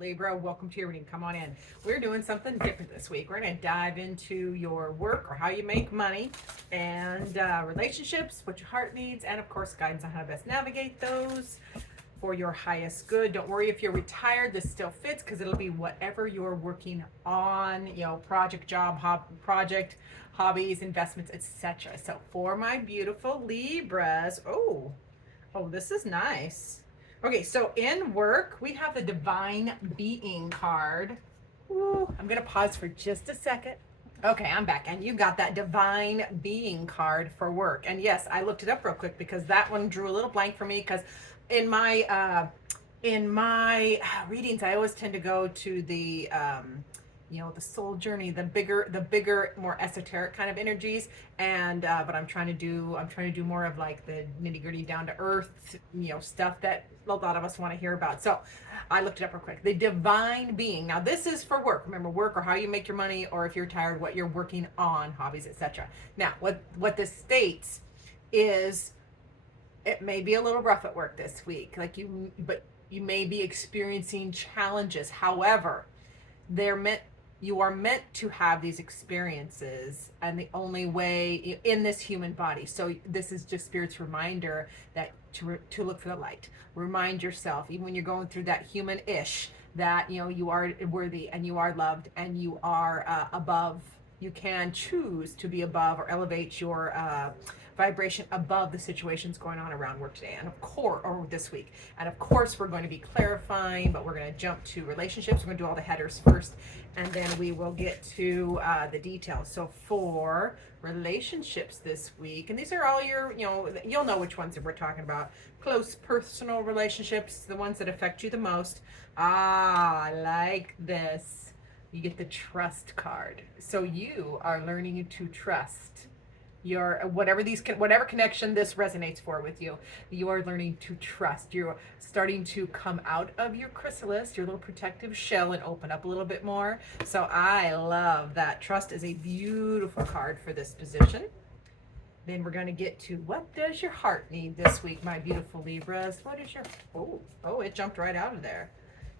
Libra. Welcome to your reading. Come on in. We're doing something different this week. We're going to dive into your work or how you make money and relationships, what your heart needs, and of course, guidance on how to best navigate those for your highest good. Don't worry if you're retired, this still fits because it'll be whatever you're working on, project, job, project, hobbies, investments, etc. So for my beautiful Libras, oh, this is nice. Okay, so in work, we have the Divine Being card. Ooh, I'm going to pause for just a second. Okay, I'm back. And you got that Divine Being card for work. And yes, I looked it up real quick because that one drew a little blank for me because in my readings, I always tend to go to the the soul journey, the bigger, more esoteric kind of energies. And but I'm trying to do more of like the nitty gritty, down to earth, stuff that a lot of us want to hear about. So I looked it up real quick. The Divine Being. Now this is for work. Remember, work or how you make your money, or if you're tired, what you're working on, hobbies, etc. Now, what this states is, it may be a little rough at work this week, but you may be experiencing challenges. However, you are meant to have these experiences, and the only way in this human body. So this is just Spirit's reminder that to look for the light. Remind yourself, even when you're going through that human-ish, that you are worthy and you are loved and you are above. You can choose to be above or elevate your vibration above the situations going on around work today, and of course, or this week. And of course, we're going to be clarifying, but we're going to jump to relationships. We're going to do all the headers first, and then we will get to the details. So for relationships this week, and these are all your, you'll know which ones that we're talking about. Close personal relationships, the ones that affect you the most. I like this. You get the trust card. So you are learning to trust your whatever connection this resonates for with you. You are learning to trust. You're starting to come out of your chrysalis, your little protective shell, and open up a little bit more. So I love that. Trust is a beautiful card for this position. Then we're going to get to, what does your heart need this week, my beautiful Libras? What is your it jumped right out of there.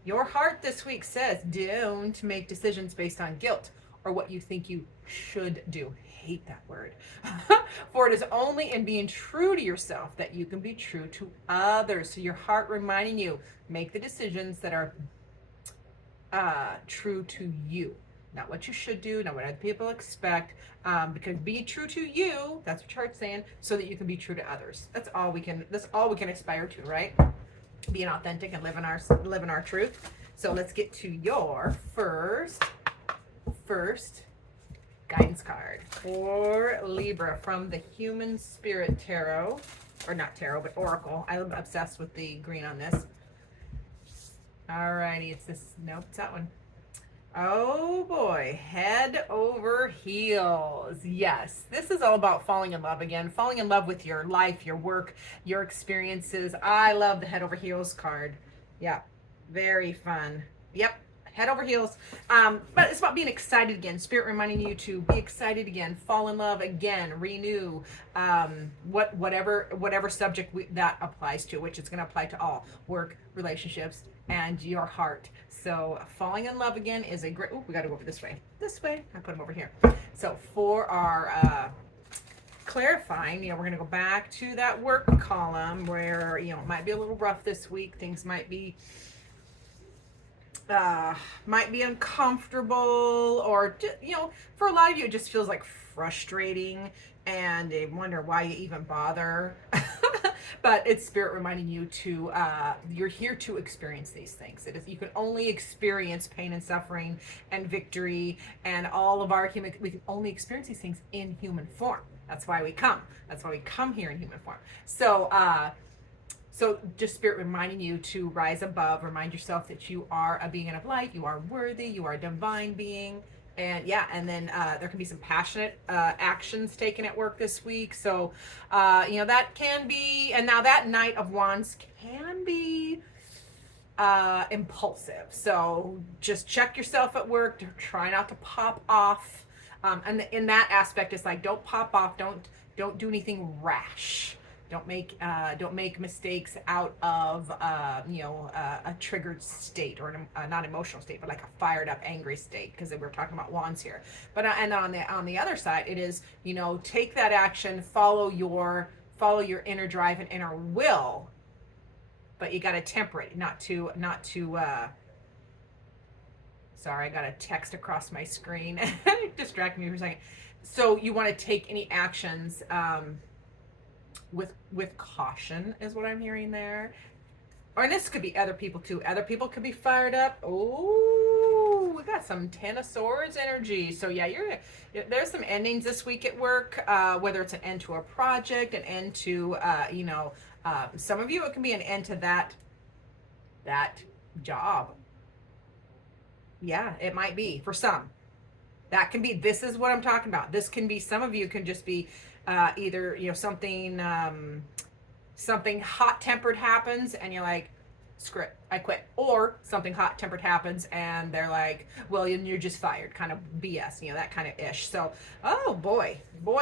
Your heart this week says, don't make decisions based on guilt or what you think you should do. Hate that word. For it is only in being true to yourself that you can be true to others. So your heart reminding you, make the decisions that are true to you. Not what you should do, not what other people expect. Because be true to you, that's what your heart's saying, so that you can be true to others. That's all we can aspire to, right? Being authentic and living our truth. So let's get to your first guidance card for Libra from the Human Spirit Tarot, or not tarot, but Oracle. I'm obsessed with the green on this. Alrighty, it's this. Nope, it's that one. Oh boy, head over heels. Yes, this is all about falling in love again, falling in love with your life, your work, your experiences. I love the head over heels card. Yeah, very fun. Yep, head over heels. But it's about being excited again. Spirit reminding you to be excited again, fall in love again, renew, whatever subject that applies to, which is going to apply to all work, relationships, and your heart. So falling in love again is a great, we got to go over this way. I put them over here. So for our clarifying, we're going to go back to that work column where, it might be a little rough this week. Things might be uncomfortable, or for a lot of you it just feels like frustrating and they wonder why you even bother. But it's Spirit reminding you to you're here to experience these things. It is, you can only experience pain and suffering and victory and all of our we can only experience these things in human form. That's why we come here in human form. So just Spirit reminding you to rise above, remind yourself that you are a being of light, you are worthy, you are a divine being. And then there can be some passionate actions taken at work this week. So, that can be, and now that Knight of Wands can be impulsive. So just check yourself at work, try not to pop off. And in that aspect, it's like, don't pop off, don't do anything rash. Don't make mistakes out of a triggered state, or not emotional state, but like a fired up, angry state, because we're talking about wands here. But and on the other side, it is, take that action, follow your inner drive and inner will, but you got to temper it, not to sorry, I got a text across my screen. It distracted me for a second. So you want to take any actions with caution, is what I'm hearing there. Or, and this could be other people too. Other people could be fired up. Oh, we got some Ten of Swords energy. So yeah, there's some endings this week at work. Whether it's an end to a project, an end to some of you, it can be an end to that job. Yeah, it might be for some. That can be, this is what I'm talking about. This can be, some of you can just be either, something hot-tempered happens and you're like, screw it, I quit. Or something hot-tempered happens and they're like, well, you're just fired, kind of BS, that kind of ish. So, oh boy,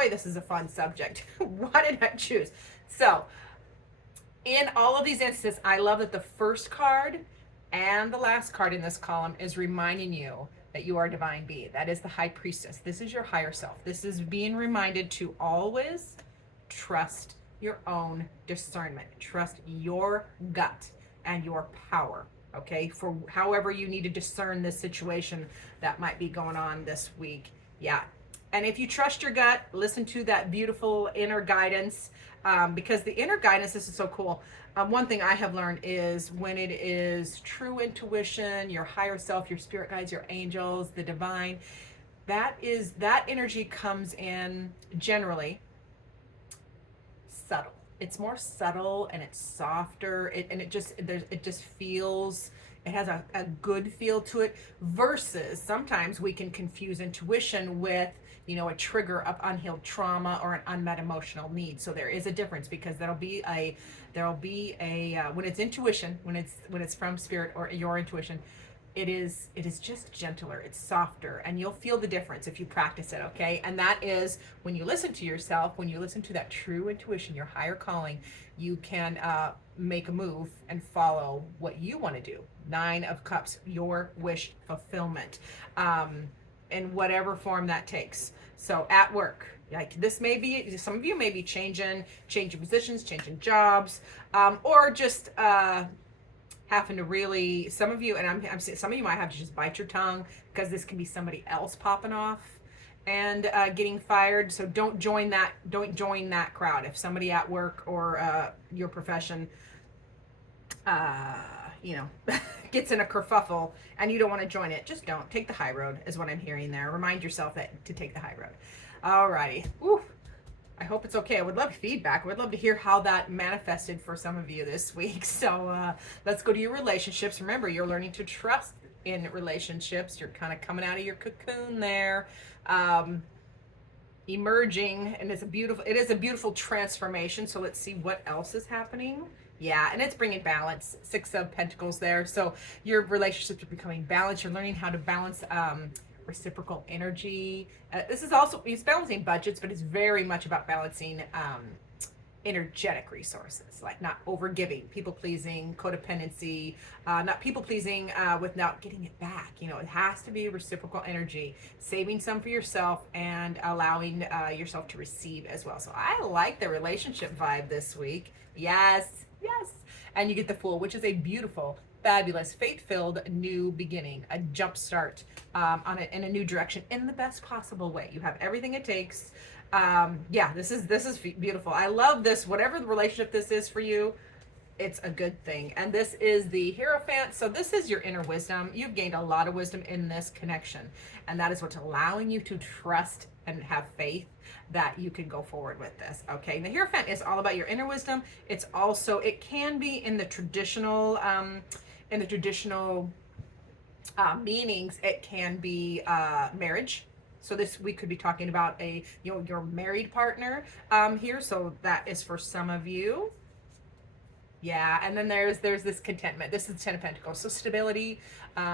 this is a fun subject. Why did I choose? So, in all of these instances, I love that the first card and the last card in this column is reminding you that you are a divine being. That is the High Priestess. This is your higher self. This is being reminded to always trust your own discernment. Trust your gut and your power, okay? For however you need to discern this situation that might be going on this week. Yeah. And if you trust your gut, listen to that beautiful inner guidance, because the inner guidance, this is so cool. One thing I have learned is when it is true intuition, your higher self, your spirit guides, your angels, the divine, that energy comes in generally subtle. It's more subtle and it's softer. It just feels, it has a good feel to it, versus sometimes we can confuse intuition with a trigger of unhealed trauma or an unmet emotional need. So there is a difference, because there'll be a when it's intuition, when it's from spirit or your intuition, it is just gentler, it's softer, and you'll feel the difference if you practice it, okay? And that is when you listen to yourself, when you listen to that true intuition, your higher calling, you can make a move and follow what you want to do. Nine of Cups, your wish fulfillment, in whatever form that takes. So at work, like this may be, some of you may be changing positions, changing jobs, or just having to really, some of you, and I'm saying some of you might have to just bite your tongue, because this can be somebody else popping off and getting fired. So don't join that crowd. If somebody at work or your profession gets in a kerfuffle and you don't want to join it, just don't. Take the high road is what I'm hearing there. Remind yourself to take the high road. Alrighty. Woo. I hope it's okay. I would love feedback. I would love to hear how that manifested for some of you this week. So let's go to your relationships. Remember, you're learning to trust in relationships. You're kind of coming out of your cocoon there, emerging, and it is a beautiful transformation. So let's see what else is happening. Yeah, and it's bringing balance. Six of Pentacles there. So your relationships are becoming balanced. You're learning how to balance reciprocal energy. This is also, it's balancing budgets, but it's very much about balancing energetic resources, like not overgiving, people pleasing, codependency, not people pleasing without getting it back. It has to be reciprocal energy, saving some for yourself and allowing yourself to receive as well. So I like the relationship vibe this week. Yes. And you get the Fool, which is a beautiful, fabulous, faith-filled new beginning, a jump start in a new direction in the best possible way. You have everything it takes. This is beautiful. I love this. Whatever the relationship this is for you, it's a good thing. And this is the Hierophant. So this is your inner wisdom. You've gained a lot of wisdom in this connection, and that is what's allowing you to trust and have faith that you can go forward with this. Okay, and the Hierophant is all about your inner wisdom. It's also, it can be in the traditional meanings. It can be marriage. So we could be talking about your married partner here. So that is for some of you. Yeah, and then there's this contentment. This is Ten of Pentacles. So stability.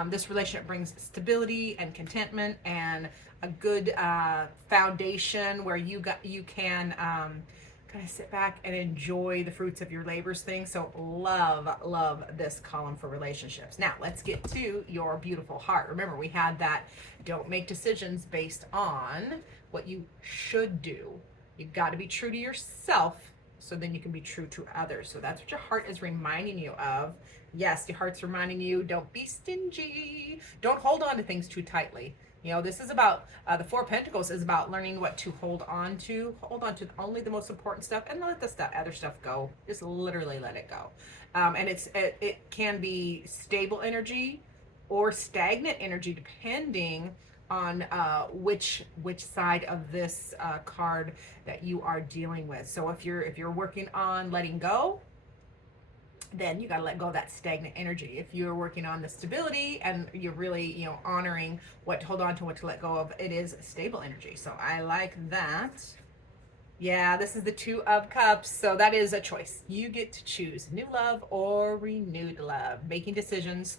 This relationship brings stability and contentment and a good foundation where you can kind kind of sit back and enjoy the fruits of your labors thing. So love this column for relationships. Now let's get to your beautiful heart. Remember, we had that don't make decisions based on what you should do. You've got to be true to yourself so then you can be true to others. So that's what your heart is reminding you of. Yes, your heart's reminding you, don't be stingy. Don't hold on to things too tightly. You know, this is about, the Four of Pentacles is about learning what to hold on to. Hold on to only the most important stuff and let the other stuff go. Just literally let it go. And it can be stable energy or stagnant energy depending on which side of this card that you are dealing with. So if you're working on letting go, then you got to let go of that stagnant energy. If you're working on the stability and you're really, you know, honoring what to hold on to, what to let go of, it is stable energy. So I like that. Yeah, this is the Two of Cups. So that is a choice. You get to choose new love or renewed love. Making decisions,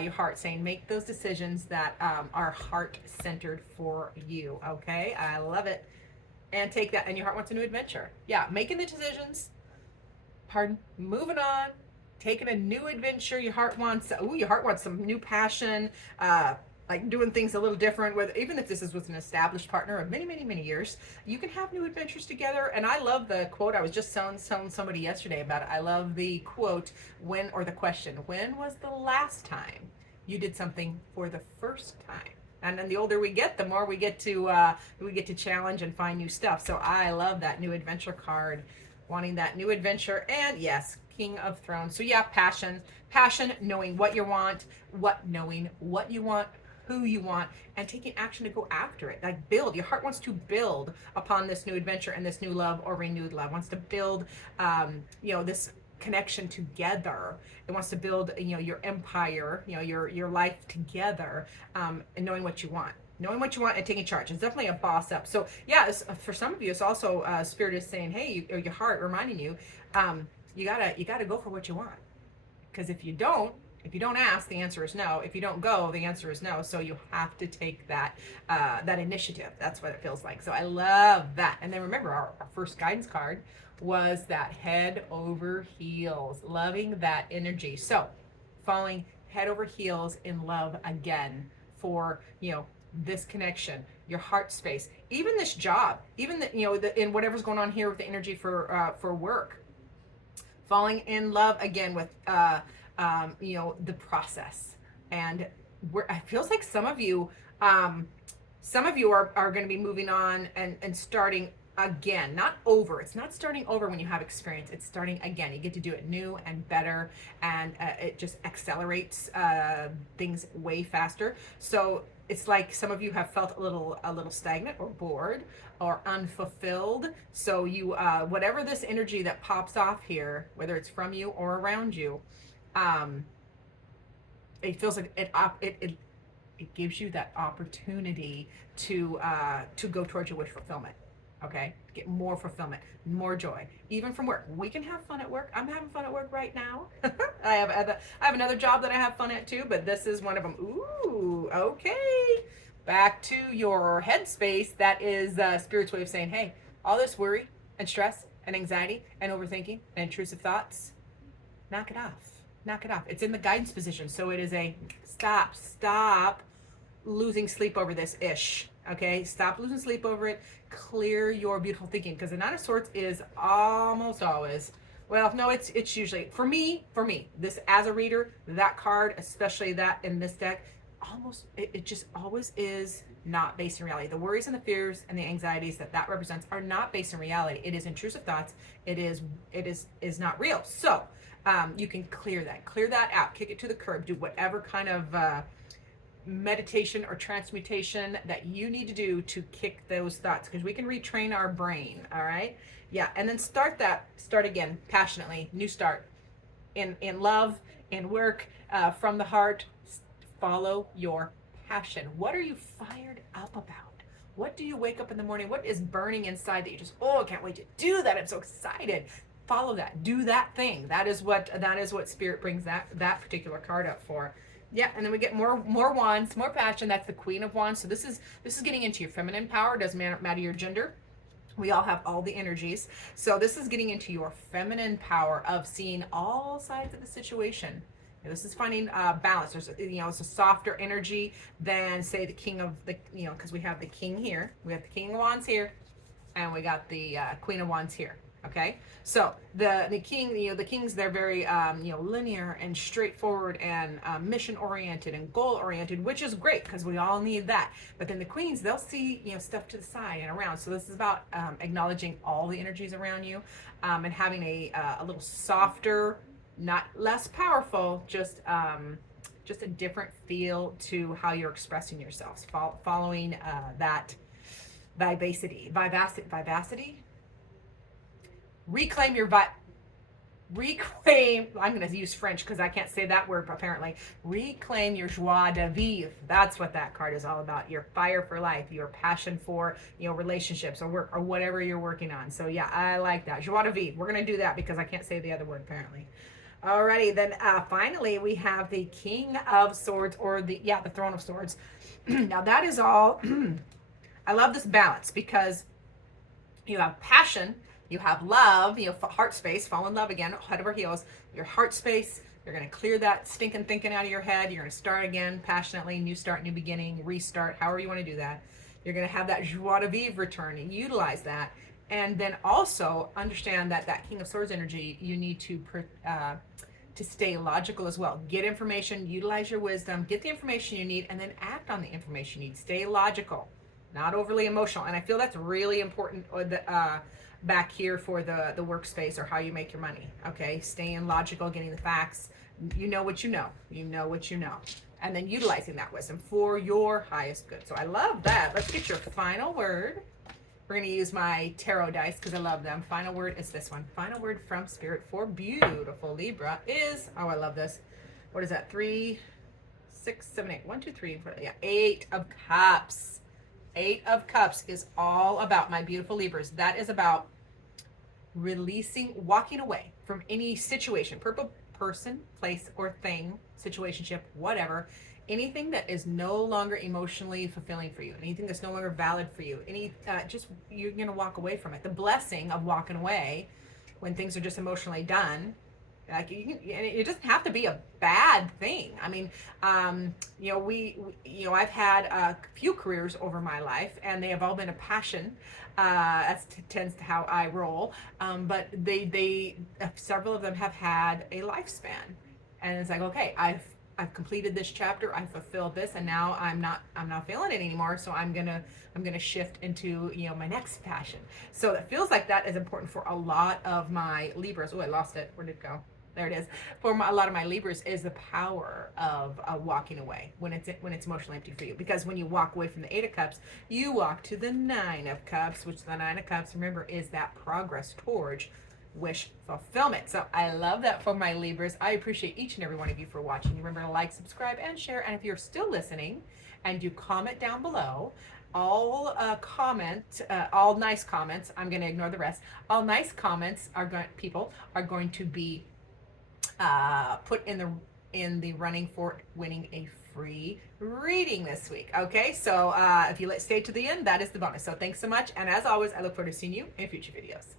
your heart saying make those decisions that are heart-centered for you. Okay, I love it. And take that, and your heart wants a new adventure. Yeah, making the decisions, moving on, taking a new adventure. Your heart wants some new passion, like doing things a little different. With even if this is with an established partner of many years, you can have new adventures together. And I love the quote. I was just telling somebody yesterday about it. I love the quote, the question, when was the last time you did something for the first time? And then the older we get, the more we get to challenge and find new stuff. So I love that new adventure card, wanting that new adventure. And yes, King of Thrones. So yeah, passion, knowing what you want, who you want, and taking action to go after it. Like build. Your heart wants to build upon this new adventure and this new love or renewed love. Wants to build, this connection together. It wants to build, your empire, your life together, and knowing what you want. Knowing what you want and taking charge. It's definitely a boss up. So yeah, for some of you, it's also Spirit is saying, hey, your heart reminding you, you gotta go for what you want. Because if you don't ask, the answer is no. If you don't go, the answer is no. So you have to take that initiative. That's what it feels like. So I love that. And then remember, our first guidance card was that head over heels, loving that energy. So falling head over heels in love again for, this connection, your heart space, even this job, even in whatever's going on here with the energy for work, falling in love again with the process. And it feels like some of you are going to be moving on and starting again, not over. It's not starting over when you have experience. It's starting again. You get to do it new and better, and it just accelerates things way faster. So it's like some of you have felt a little stagnant or bored or unfulfilled. So you, whatever this energy that pops off here, whether it's from you or around you, it feels like it gives you that opportunity to go towards your wish fulfillment. Okay, get more fulfillment, more joy, even from work. We can have fun at work. I'm having fun at work right now. I have another job that I have fun at too, but this is one of them. Ooh, okay. Back to your headspace. That is Spirit's way of saying, hey, all this worry and stress and anxiety and overthinking and intrusive thoughts, knock it off. Knock it off. It's in the guidance position, so it is a stop losing sleep over this ish. Okay, stop losing sleep over it. Clear your beautiful thinking, because the Nine of Swords is almost always, well, no, it's usually for me this, as a reader, that card, especially that in this deck, almost it just always is not based in reality. The worries and the fears and the anxieties that represents are not based in reality. It is intrusive thoughts. It is not real. So you can clear that out, kick it to the curb, do whatever kind of meditation or transmutation that you need to do to kick those thoughts, because we can retrain our brain. All right, yeah. And then start again passionately, new start in love, in work, from the heart. Follow your passion. What are you fired up about? What do you wake up in the morning, what is burning inside that you just, I can't wait to do that, I'm so excited? Follow that, do that thing. That is what Spirit brings that particular card up for. Yeah, and then we get more wands, more passion. That's the Queen of Wands. So this is getting into your feminine power. Doesn't matter your gender. We all have all the energies. So this is getting into your feminine power of seeing all sides of the situation. This is finding balance. There's, it's a softer energy than, say, the king of the, because we have the king here, we have the king of wands here, and we got the queen of wands here. Okay, so the king, the kings, they're very linear and straightforward and mission oriented and goal oriented, which is great because we all need that. But then the queens, they'll see stuff to the side and around. So this is about acknowledging all the energies around you, and having a little softer, not less powerful, just a different feel to how you're expressing yourselves, following that vivacity. Reclaim your reclaim, I'm going to use French because I can't say that word apparently. Reclaim your joie de vivre. That's what that card is all about. Your fire for life, your passion for relationships or work or whatever you're working on. So yeah, I like that. Joie de vivre. We're going to do that because I can't say the other word apparently. Alrighty, then finally we have the King of Swords, or the Throne of Swords. Now that is all. I love this balance because you have passion, you have love, heart space, fall in love again, head over heels. Your heart space, you're going to clear that stinking thinking out of your head. You're going to start again passionately, new start, new beginning, restart, however you want to do that. You're going to have that joie de vivre return and utilize that. And then also understand that King of Swords energy, you need to stay logical as well. Get information, utilize your wisdom, get the information you need, and then act on the information you need. Stay logical, not overly emotional. And I feel that's really important back here for the workspace or how you make your money. Okay, staying logical, getting the facts. You know what you know. You know what you know. And then utilizing that wisdom for your highest good. So I love that. Let's get your final word. We're going to use my tarot dice because I love them. Final word is this one. Final word from Spirit for beautiful Libra is, oh, I love this. What is that? 3, 6, 7, 8. 1, 2, 3, 4. Yeah, 8 of Cups. 8 of Cups is all about my beautiful Libras. That is about releasing, walking away from any situation, person, place, or thing, situationship, whatever. Anything that is no longer emotionally fulfilling for you, anything that's no longer valid for you, you're going to walk away from it. The blessing of walking away when things are just emotionally done, like it doesn't have to be a bad thing. I mean, I've had a few careers over my life, and they have all been a passion. That tends to how I roll. But they several of them have had a lifespan, and it's like, okay, I've completed this chapter, I fulfilled this, and now I'm not feeling it anymore. So I'm gonna shift into my next passion. So it feels like that is important for a lot of my Libras. Oh, I lost it. Where did it go? There it is. For a lot of my Libras is the power of walking away when it's emotionally empty for you. Because when you walk away from the 8 of Cups, you walk to the 9 of Cups, which the 9 of Cups, remember, is that progress towards wish fulfillment. So I love that for my Libras. I appreciate each and every one of you for watching. Remember to like, subscribe, and share. And if you're still listening, and you comment down below, all nice comments, I'm going to ignore the rest. All nice comments people are going to be put in the running for winning a free reading this week. Okay, so if you stay to the end, that is the bonus. So thanks so much, and as always, I look forward to seeing you in future videos.